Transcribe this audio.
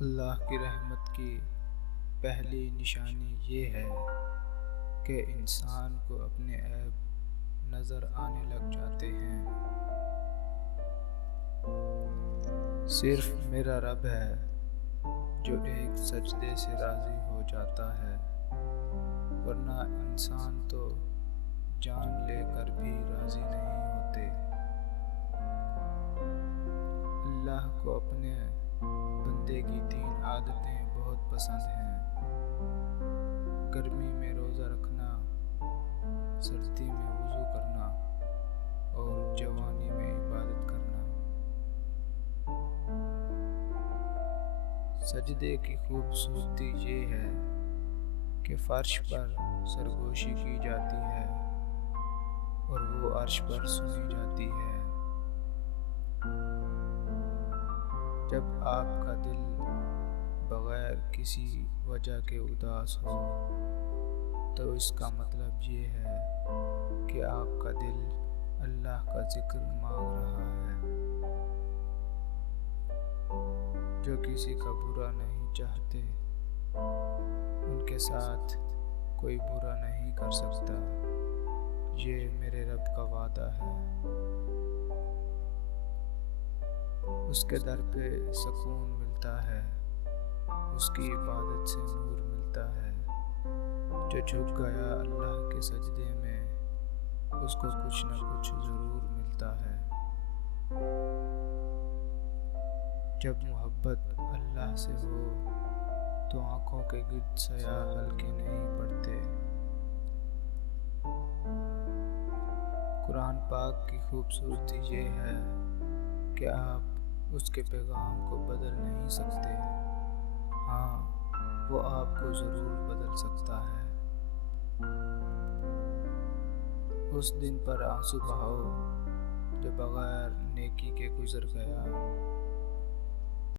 اللہ کی رحمت کی پہلی نشانی یہ ہے کہ انسان کو اپنے عیب نظر آنے لگ جاتے ہیں۔ صرف میرا رب ہے جو ایک سجدے سے راضی ہو جاتا ہے، ورنہ انسان تو جان لے کر بھی راضی نہیں ہوتے۔ اللہ کو اپنے بندے کی 3 عادتیں بہت پسند ہیں: گرمی میں روزہ رکھنا، سردی میں وضو کرنا اور جوانی میں عبادت کرنا۔ سجدے کی خوبصورتی یہ ہے کہ فرش پر سرگوشی کی جاتی ہے اور وہ عرش پر سنی جاتی ہے۔ جب آپ کا دل بغیر کسی وجہ کے اداس ہو تو اس کا مطلب یہ ہے کہ آپ کا دل اللہ کا ذکر مانگ رہا ہے۔ جو کسی کا برا نہیں چاہتے، ان کے ساتھ کوئی برا نہیں کر سکتا، یہ میرے رب کا وعدہ ہے۔ اس کے در پہ سکون ملتا ہے، اس کی عبادت سے نور ملتا ہے۔ جو جھک گیا اللہ کے سجدے میں، اس کو کچھ نہ کچھ ضرور ملتا ہے۔ جب محبت اللہ سے ہو تو آنکھوں کے گرد سیاہ ہلکے نہیں پڑتے۔ قرآن پاک کی خوبصورتی یہ ہے کہ آپ اس کے پیغام کو بدل نہیں سکتے، ہاں وہ آپ کو ضرور بدل سکتا ہے۔ اس دن پر آنسو بہاؤ جو بغیر نیکی کے گزر گیا،